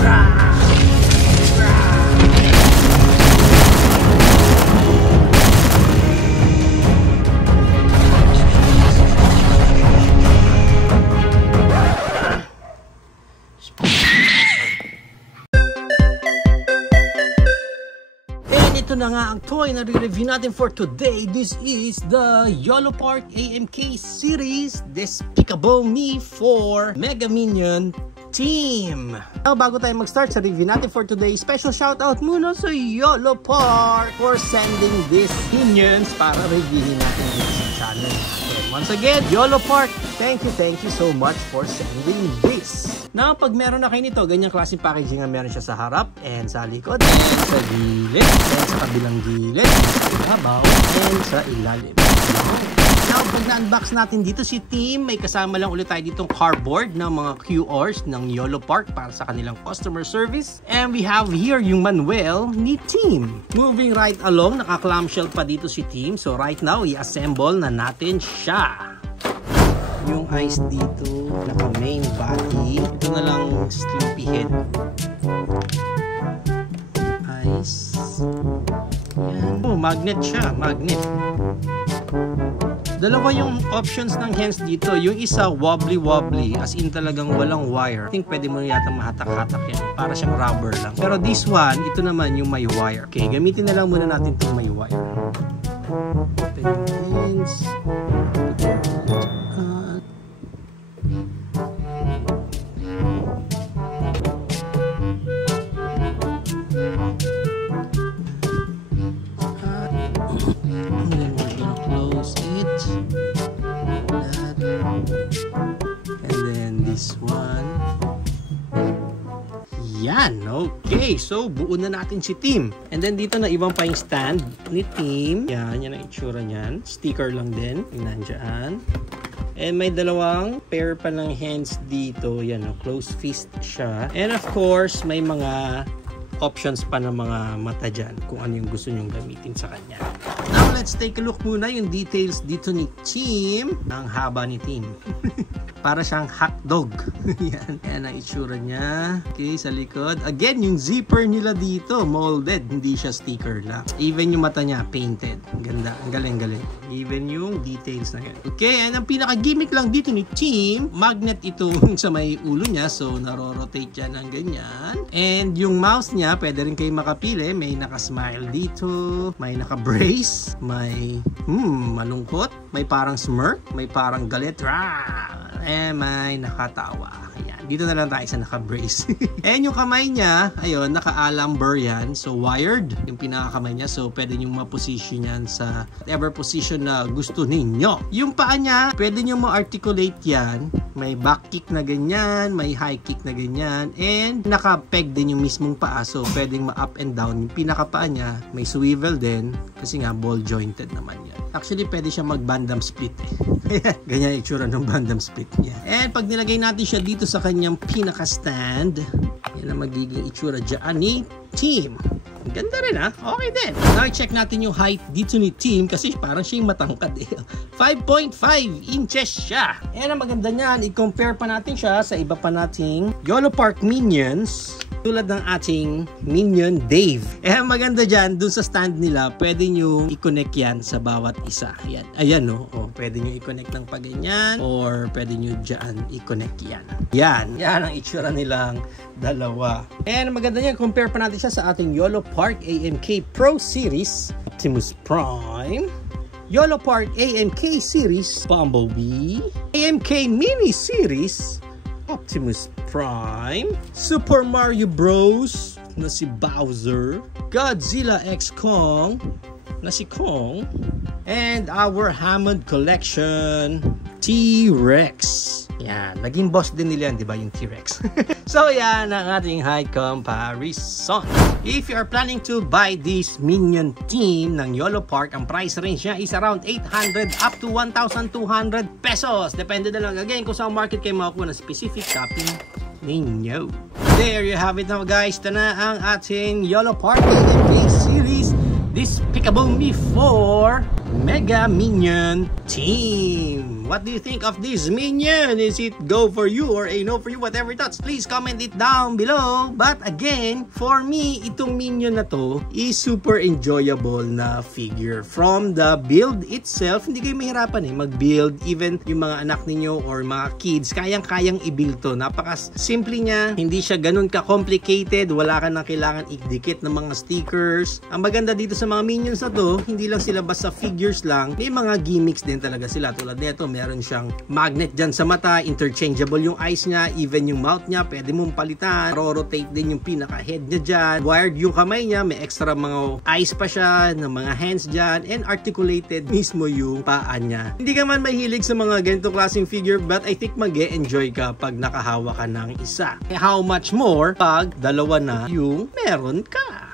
Ito na nga ang toy na re-review natin for today. This is the YOLO Park AMK series Despicable Me for Mega Minion Team. Now, bago tayo mag-start sa review natin for today, special shoutout muna sa YOLO Park for sending these minions para reviewin natin dito sa channel. So, once again, YOLO Park, thank you so much for sending this. Now, pag meron na kayo nito, ganyang klaseng packaging ang meron siya sa harap and sa likod and sa gilid and sa kabilang gilid, sa ibabaw and sa ilalim. Now, pag na-unbox natin dito si Team, may kasama lang ulit tayo ditong cardboard ng mga QRs ng YOLO Park para sa kanilang customer service. And we have here yung manual ni Team. Moving right along, naka-clamshell pa dito si Team. So right now, i-assemble na natin siya. Yung eyes dito, naka-main body. Ito na lang sleepy head. Eyes. Yan. Oh, magnet siya, magnet. Dalawa yung options ng hands dito. Yung isa wobbly, as in talagang walang wire. I think pwede mo yata mahatak-hatak yan. Para siyang rubber lang. Pero this one, ito naman yung may wire. Okay, gamitin na lang muna natin itong may wire. Open yung hands. Yan, okay. So, buo na natin si Team. And then, dito na ibang pa yung stand ni Team. Yan, yan ang itsura niyan. Sticker lang din. Yung nandyan. And may dalawang pair pa ng hands dito. Yan, close fist siya. And of course, may mga options pa ng mga mata dyan kung ano yung gusto nyong gamitin sa kanya. Now, let's take a look muna yung details dito ni Team. Ang haba ni Team. Para siyang hotdog. Yan. Yan ang itsura niya. Okay, sa likod. Again, yung zipper nila dito, molded. Hindi siya sticker lang. Even yung mata niya, painted. Ganda. Ang galing-galing. Even yung details na yan. Okay, and ang pinaka-gimmick lang dito ni Team, magnet ito sa may ulo niya. So, naro-rotate yan ng ganyan. And yung mouse niya, pwede rin kayo makapili. May naka-smile dito. May naka-brace. May malungkot. May parang smirk. May parang galit. May nakatawa. Ayan. Dito na lang tayo sa naka-brace. And yung kamay niya, ayun, naka-alamber yan. So, wired yung pinakakamay niya. So, pwede nyo ma-position yan sa whatever position na gusto ninyo. Yung paa niya, pwede nyo ma-articulate yan. May back kick na ganyan, may high kick na ganyan. And naka-peg din yung mismong paa. So, pwedeng ma-up and down. Yung pinakapaa niya, may swivel din. Kasi nga, ball jointed naman yan. Actually, pwede siya mag-bandam split ganyan yung itsura ng bandam split niya. And pag nilagay natin siya dito sa kanyang pinaka-stand, yan ang magiging itsura dyan ni Team. Ganda rin ha? Okay din. Now, i-check natin yung height dito ni Team kasi parang siya yung matangkad 5.5 inches siya. And ang maganda niyan, i-compare pa natin siya sa iba pa nating YOLO Park Minions. Tulad ng ating Minion Dave. Maganda dyan, dun sa stand nila, pwede nyo i-connect yan sa bawat isa. Ayan, ayan no. Pwede nyo i-connect ng paganyan or pwede nyo dyan i-connect yan. Yan ang itsura nilang dalawa. And maganda niyan, compare pa natin siya sa ating YOLO Park AMK Pro Series, Optimus Prime, YOLO Park AMK Series, Bumblebee, AMK Mini Series, Optimus Prime, Super Mario Bros na si Bowser, Godzilla X Kong na si Kong, and our Hammond Collection T-Rex. Yan, naging boss din nila yan, di ba, yung T-Rex? So yan ang ating high comparison. If you are planning to buy this Minion Team ng YOLO Park, ang price range niya is around 800 up to 1,200 pesos. Depende na lang again kung saan market kayo makakuha ng specific shopping ninyo. There you have it now guys. Ito na ang ating YOLO Park AMK series Despicable Peekaboo Me 4 Mega Minion Team. What do you think of this minion? Is it go for you or a no for you? Whatever thoughts, please comment it down below. But again, for me, itong minion na to is super enjoyable na figure. From the build itself, hindi kayo mahirapan mag-build. Even yung mga anak ninyo or mga kids, kayang-kayang i-build to. Napaka-simple niya. Hindi siya ganun ka-complicated. Wala ka nang kailangan ikdikit ng mga stickers. Ang maganda dito sa mga minions na to, hindi lang sila basta figures lang. May mga gimmicks din talaga sila. Tulad nito, meron siyang magnet dyan sa mata, interchangeable yung eyes niya, even yung mouth niya, pwede mong palitan, rotate din yung pinaka-head niya dyan, wired yung kamay niya, may extra mga eyes pa siya, ng mga hands dyan, and articulated mismo yung paa niya. Hindi ka man mahilig sa mga ganito klaseng figure, but I think mag-e-enjoy ka pag nakahawa ka ng isa. How much more pag dalawa na yung meron ka.